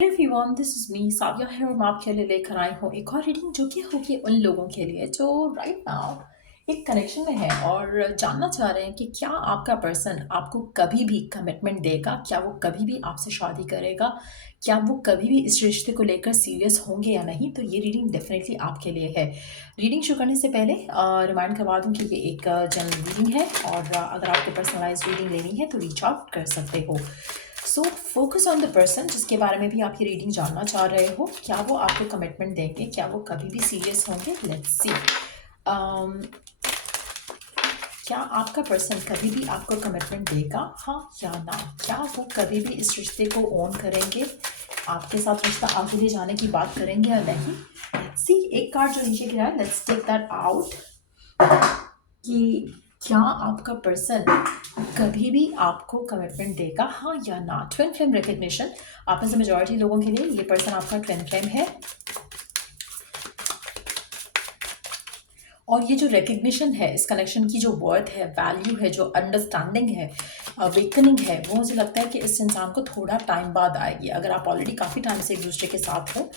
Everyone, this is me साविया है और मैं आपके लिए लेकर आई हूँ एक और रीडिंग जो कि होगी उन लोगों के लिए जो राइट नाउ एक कनेक्शन में है और जानना चाह रहे हैं कि क्या आपका पर्सन आपको कभी भी कमिटमेंट देगा, क्या वो कभी भी आपसे शादी करेगा, क्या वो कभी भी इस रिश्ते को लेकर सीरियस होंगे या नहीं। तो ये रीडिंग डेफिनेटली आपके लिए है। रीडिंग शुरू करने से पहले रिमाइंड करवा दूं कि ये एक जनरल रीडिंग है और अगर आपको पर्सनलाइज रीडिंग लेनी है तो रीच आउट कर सकते हो। So focus on the person जिसके बारे में भी आप ये रीडिंग जानना चाह रहे हो। क्या वो आपको कमिटमेंट देंगे, क्या वो कभी भी सीरियस होंगे। Let's see. क्या आपका पर्सन कभी भी आपको कमिटमेंट देगा, हाँ या ना। क्या वो कभी भी इस रिश्ते को ऑन करेंगे, आपके साथ रिश्ता आगे ले जाने की बात करेंगे या नहीं। Let's see. एक कार्ड जो नीचे गिरा है, लेट्स टेक दैट आउट कि क्या आपका पर्सन कभी भी आपको कमिटमेंट देगा, हाँ या ना। Twin flame recognition. आप में से मेजॉरिटी लोगों के लिए ये पर्सन आपका ट्विन फ्लेम है और ये जो रिकग्निशन है, इस कनेक्शन की जो वर्थ है, वैल्यू है, जो अंडरस्टैंडिंग है, अवेकनिंग है, वो मुझे लगता है कि इस इंसान को थोड़ा टाइम बाद आएगी। अगर आप ऑलरेडी काफ़ी टाइम से एक दूसरे के साथ हो,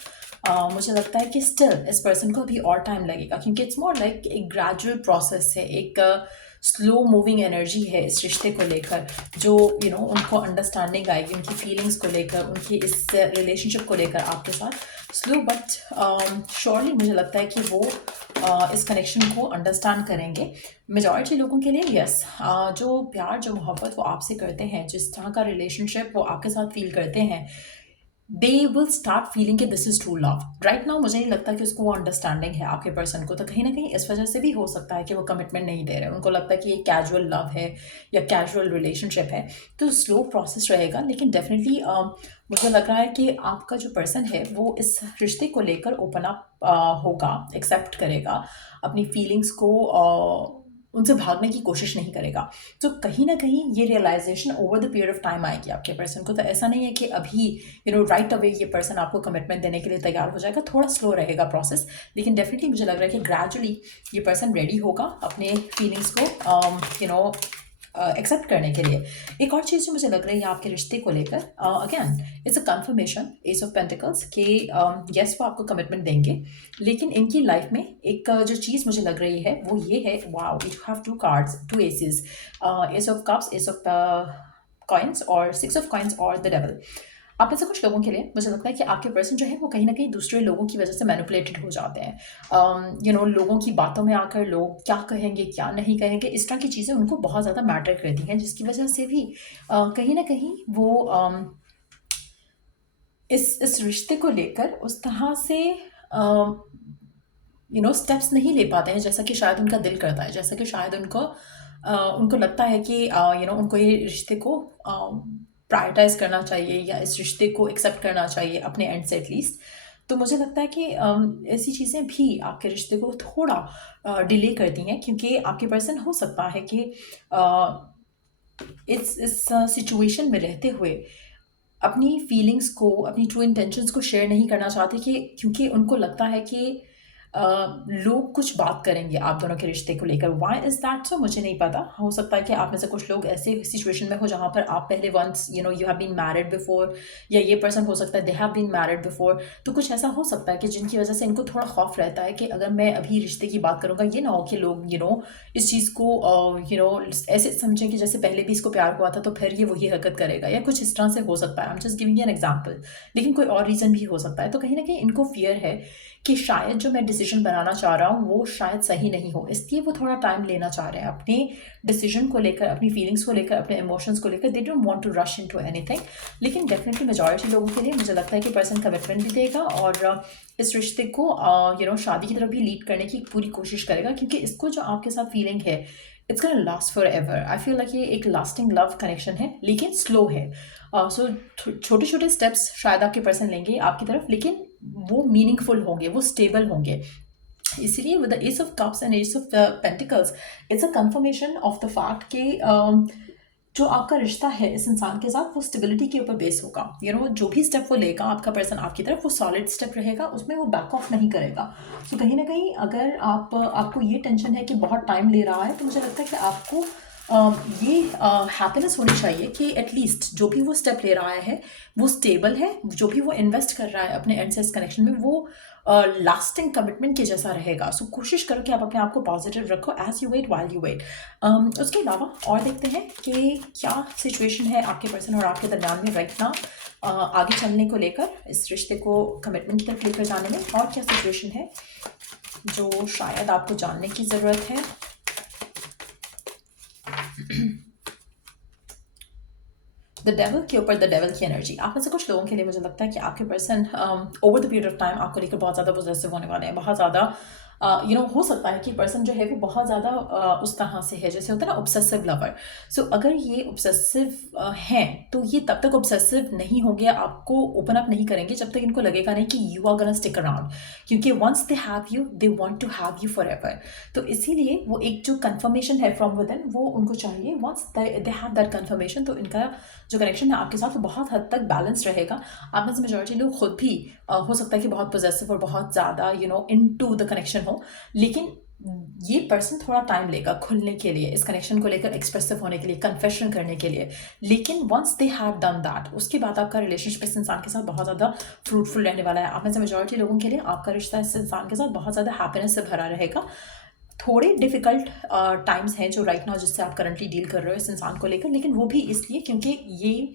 मुझे लगता है कि स्टिल इस पर्सन को अभी और टाइम लगेगा क्योंकि इट्स मोर लाइक एक ग्रेजुअल प्रोसेस है, एक स्लो मूविंग एनर्जी है इस रिश्ते को लेकर। जो उनको अंडरस्टैंडिंग आएगी उनकी फीलिंग्स को लेकर, उनकी इस रिलेशनशिप को लेकर आपके साथ। स्लो बट श्योरली मुझे लगता है कि वो इस कनेक्शन को अंडरस्टैंड करेंगे। मेजॉरिटी लोगों के लिए यस, जो प्यार, जो मोहब्बत वो आपसे करते हैं, जिस तरह का रिलेशनशिप वो आपके साथ फील करते हैं, दे विल स्टार्ट फीलिंग कि this is true love. Right now मुझे नहीं लगता कि उसको वो अंडरस्टैंडिंग है आपके पर्सन को। तो कहीं ना कहीं इस वजह से भी हो सकता है कि वो कमिटमेंट नहीं दे रहे। उनको लगता है कि ये कैजुअल लव है या कैजुअल रिलेशनशिप है। तो स्लो प्रोसेस रहेगा लेकिन डेफिनेटली मुझे लग रहा है कि आपका जो पर्सन है वो इस रिश्ते को लेकर ओपन अप होगा, एक्सेप्ट करेगा, अपनी फीलिंग्स को उनसे भागने की कोशिश नहीं करेगा। तो कहीं ना कहीं ये realization over the period of time आएगी आपके पर्सन को। तो ऐसा नहीं है कि अभी राइट अवे ये पर्सन आपको कमिटमेंट देने के लिए तैयार हो जाएगा। थोड़ा स्लो रहेगा प्रोसेस लेकिन डेफिनेटली मुझे लग रहा है कि ग्रेजुअली ये पर्सन रेडी होगा अपने फीलिंग्स को एक्सेप्ट करने के लिए। एक और चीज़ जो मुझे लग रही है आपके रिश्ते को लेकर, again it's a confirmation, S of pentacles, कि यस वो आपको कमिटमेंट देंगे लेकिन इनकी लाइफ में एक जो चीज़ मुझे लग रही है वो ये है। Wow, you have two cards, two aces, ace of cups, ace of coins और सिक्स ऑफ कॉइन्स और द डेविल। आप में से कुछ लोगों के लिए मुझे लगता है कि आपके पर्सन जो है वो कहीं ना कहीं दूसरे लोगों की वजह से मैनिपुलेटेड हो जाते हैं। लोगों की बातों में आकर लोग क्या कहेंगे क्या नहीं कहेंगे, इस तरह की चीज़ें उनको बहुत ज़्यादा मैटर करती हैं, जिसकी वजह से भी कहीं ना कहीं वो इस रिश्ते को लेकर उस तरह से स्टेप्स नहीं ले पाते हैं जैसा कि शायद उनका दिल करता है, जैसा कि शायद उनको लगता है कि उनको ये रिश्ते को प्रायोरिटाइज करना चाहिए या इस रिश्ते को एक्सेप्ट करना चाहिए अपने एंड से एटलीस्ट। तो मुझे लगता है कि ऐसी चीज़ें भी आपके रिश्ते को थोड़ा डिले करती हैं क्योंकि आपके पर्सन हो सकता है कि इस सिचुएशन में रहते हुए अपनी फीलिंग्स को, अपनी ट्रू इंटेंशंस को शेयर नहीं करना चाहते कि क्योंकि उनको लगता है कि लोग कुछ बात करेंगे आप दोनों के रिश्ते को लेकर। व्हाई इज दैट सो मुझे नहीं पता। हो सकता है कि आप में से कुछ लोग ऐसे सिचुएशन में हो जहाँ पर आप पहले once you have been married before, या ये पर्सन हो सकता है they have been married before. तो कुछ ऐसा हो सकता है कि जिनकी वजह से इनको थोड़ा खौफ रहता है कि अगर मैं अभी रिश्ते की बात करूँगा ये ना हो कि लोग इस चीज़ को ऐसे समझें कि जैसे पहले भी इसको प्यार हुआ था तो फिर ये वही हरकत करेगा, या कुछ इस तरह से हो सकता है। I am just giving an example, लेकिन कोई और रीज़न भी हो सकता है। तो कहीं ना कहीं इनको फियर है कि शायद जो मैं डिसीजन बनाना चाह रहा हूँ वो शायद सही नहीं हो, इसलिए वो थोड़ा टाइम लेना चाह रहे हैं अपने डिसीजन को लेकर, अपनी फीलिंग्स को लेकर, अपने इमोशंस को लेकर। They don't want to rush into anything. लेकिन डेफिनेटली मेजॉरिटी लोगों के लिए मुझे लगता है कि पर्सन कमिटमेंट भी देगा और इस रिश्ते को शादी की तरफ भी लीड करने की पूरी कोशिश करेगा क्योंकि इसको जो आपके साथ फीलिंग है it's gonna last for ever. I feel like ये एक लास्टिंग लव कनेक्शन है लेकिन स्लो है। सो छोटे छोटे स्टेप्स शायद आपके पर्सन लेंगे आपकी तरफ लेकिन वो मीनिंगफुल होंगे, वो स्टेबल होंगे। इसीलिए with the S of cups and S of pentacles it's a confirmation of the fact कि जो आपका रिश्ता है इस इंसान के साथ वो स्टेबिलिटी के ऊपर बेस होगा। जो भी स्टेप वो लेगा आपका पर्सन आपकी तरफ, वो सॉलिड स्टेप रहेगा, उसमें वो बैक ऑफ नहीं करेगा। तो कहीं ना कहीं अगर आपको ये टेंशन है कि बहुत टाइम ले रहा है तो मुझे लगता है कि आपको ये हैप्पीनेस होनी चाहिए कि एटलीस्ट जो भी वो स्टेप ले रहा है वो स्टेबल है, जो भी वो इन्वेस्ट कर रहा है अपने एंड से इस कनेक्शन में वो लास्टिंग कमिटमेंट के जैसा रहेगा। सो कोशिश करो कि आप अपने आप को पॉजिटिव रखो as you wait while you wait. उसके अलावा और देखते हैं कि क्या सिचुएशन है आपके पर्सन और आपके दरमियान में राइट ना आगे चलने को लेकर, इस रिश्ते को कमिटमेंट की तरफ लेकर जाने में, और क्या सिचुएशन है जो शायद आपको जानने की ज़रूरत है। द डेवल के ऊपर द डेवल की एनर्जी। आप में से कुछ लोगों के लिए मुझे लगता है कि आपके person over the period of time आपको लेकर बहुत ज़्यादा पोजेसिव होने वाले हैं, बहुत ज़्यादा हो सकता है कि पर्सन जो है वो बहुत ज़्यादा उस तरह से है जैसे होता है ना ऑब्सेसिव लवर। सो अगर ये ऑब्सेसिव हैं तो ये तब तक ऑब्सेसिव नहीं होंगे, आपको ओपन अप नहीं करेंगे जब तक इनको लगेगा नहीं कि you are gonna stick around, क्योंकि once they have you they want to have you forever. तो इसीलिए वो एक जो कन्फर्मेशन है फ्रॉम विदिन वो उनको चाहिए। Once they have that confirmation तो इनका जो कनेक्शन है आपके साथ वो बहुत हद तक बैलेंस रहेगा। आप में से मेजॉरिटी लोग खुद भी हो सकता है कि बहुत पॉजेसिव और बहुत ज़्यादा इनटू द कनेक्शन हो, लेकिन ये पर्सन थोड़ा टाइम लेगा खुलने के लिए, इस कनेक्शन को लेकर एक्सप्रेसिव होने के लिए, कन्फेशन करने के लिए। लेकिन once they have done that उसके बाद आपका रिलेशनशिप इस इंसान के साथ बहुत ज़्यादा फ्रूटफुल रहने वाला है। आप में से मेजॉरिटी लोगों के लिए आपका रिश्ता इस इंसान के साथ बहुत ज़्यादा हैप्पीनेस से भरा रहेगा। थोड़े डिफ़िकल्ट टाइम्स हैं जो राइट नाउ जिससे आप करंटली डील कर रहे हो इस इंसान को लेकर, लेकिन वो भी इसलिए क्योंकि ये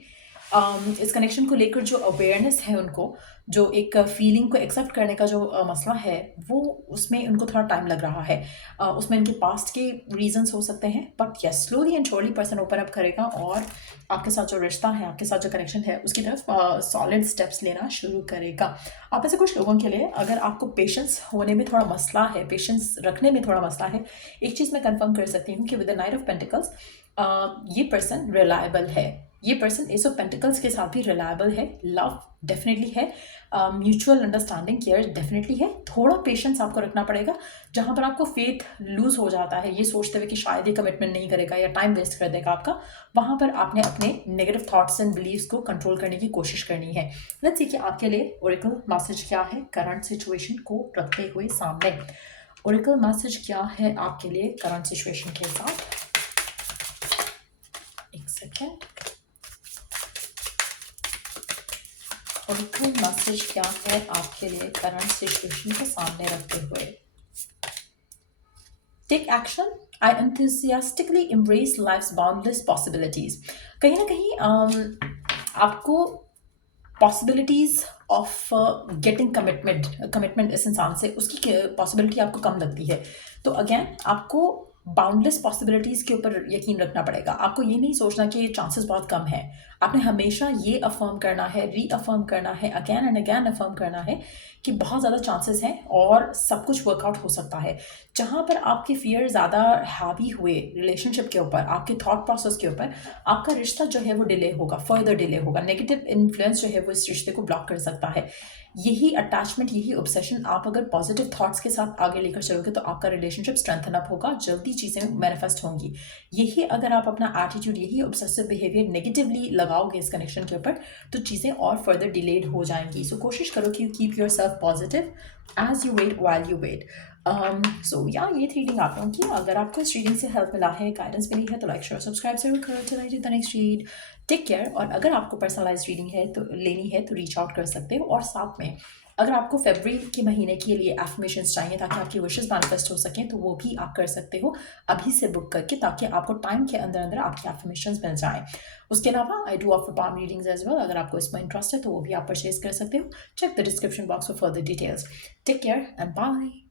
इस कनेक्शन को लेकर जो अवेयरनेस है उनको, जो एक फीलिंग को एक्सेप्ट करने का जो मसला है वो उसमें उनको थोड़ा टाइम लग रहा है। उसमें इनके पास्ट के रीजंस हो सकते हैं, but yes slowly and surely person open up करेगा और आपके साथ जो रिश्ता है, आपके साथ जो कनेक्शन है उसकी तरफ सॉलिड स्टेप्स लेना शुरू करेगा। आप ऐसे कुछ लोगों के लिए अगर आपको पेशेंस होने में थोड़ा मसला है, पेशेंस रखने में थोड़ा मसला है, एक चीज़ मैं कंफर्म कर सकती हूँ कि with the night of pentacles ये पर्सन रिलायबल है। ये पर्सन एस ऑफ पेंटिकल्स के साथ भी रिलायबल है। लव डेफिनेटली है, म्यूचुअल अंडरस्टैंडिंग केयर डेफिनेटली है। थोड़ा पेशेंस आपको रखना पड़ेगा। जहाँ पर आपको फेथ लूज हो जाता है ये सोचते हुए कि शायद ये कमिटमेंट नहीं करेगा या टाइम वेस्ट कर देगा आपका, वहाँ पर आपने अपने नेगेटिव थॉट्स एंड बिलीव्स को कंट्रोल करने की कोशिश करनी है। लेट्स सी कि आपके लिए ओरेकल मैसेज क्या है करंट सिचुएशन को रखते हुए सामने। ओरेकल मैसेज क्या है आपके लिए करंट सिचुएशन के साथ? एक सेकेंड। ओरेकल मैसेज क्या है आपके लिए करंट सिचुएशन को सामने रखते हुए? Take action, I enthusiastically embrace life's boundless possibilities. कहीं ना कहीं आपको पॉसिबिलिटीज़ ऑफ गेटिंग कमिटमेंट इस इंसान से, उसकी पॉसिबिलिटी आपको कम लगती है। तो अगेन आपको बाउंडलेस पॉसिबिलिटीज़ के ऊपर यकीन रखना पड़ेगा। आपको ये नहीं सोचना कि ये चांसेस बहुत कम है। आपने हमेशा ये अफर्म करना है, रीअफर्म करना है, अगेन एंड अगेन अफर्म करना है कि बहुत ज़्यादा चांसेस हैं और सब कुछ वर्कआउट हो सकता है। जहाँ पर आपके फियर ज़्यादा हावी हुए रिलेशनशिप के ऊपर, आपके थॉट प्रोसेस के ऊपर, आपका रिश्ता जो है वो डिले होगा, फर्दर डिले होगा। नेगेटिव इन्फ्लुएंस जो है वो इस रिश्ते को ब्लॉक कर सकता है। यही अटैचमेंट, यही ऑब्सेशन आप अगर पॉजिटिव थॉट्स के साथ आगे लेकर चलोगे तो आपका रिलेशनशिप स्ट्रेंथन अप होगा, जल्दी चीज़ें मैनिफेस्ट होंगी। यही अगर आप अपना एटीट्यूड, यही ऑब्सेसिव बिहेवियर नेगेटिवली लगाओगे इस कनेक्शन के ऊपर तो चीज़ें और फर्दर डिलेड हो जाएंगी। सो कोशिश करो कि keep yourself positive as you wait while you wait. So या ये थी रीडिंग आप लोगों की। अगर आपको इस रीडिंग से हेल्प मिला है, गाइडेंस मिली है तो लाइक शेयर सब्सक्राइब जरूर करो till I do the next read. Take care. और अगर आपको पर्सनलाइज रीडिंग है तो लेनी है तो रीच आउट कर सकते हो। और साथ में अगर आपको फरवरी के महीने के लिए एफर्मेशंस चाहिए ताकि आपकी विशेस मैनिफेस्ट हो सकें तो वो भी आप कर सकते हो अभी से बुक करके, ताकि आपको टाइम के अंदर अंदर आपकी एफर्मेशंस मिल जाएं। उसके अलावा I do offer palm readings as well. अगर आपको इसमें इंटरेस्ट है तो वो भी आप परचेज कर सकते हो। Check the description box for further details. Take care and bye.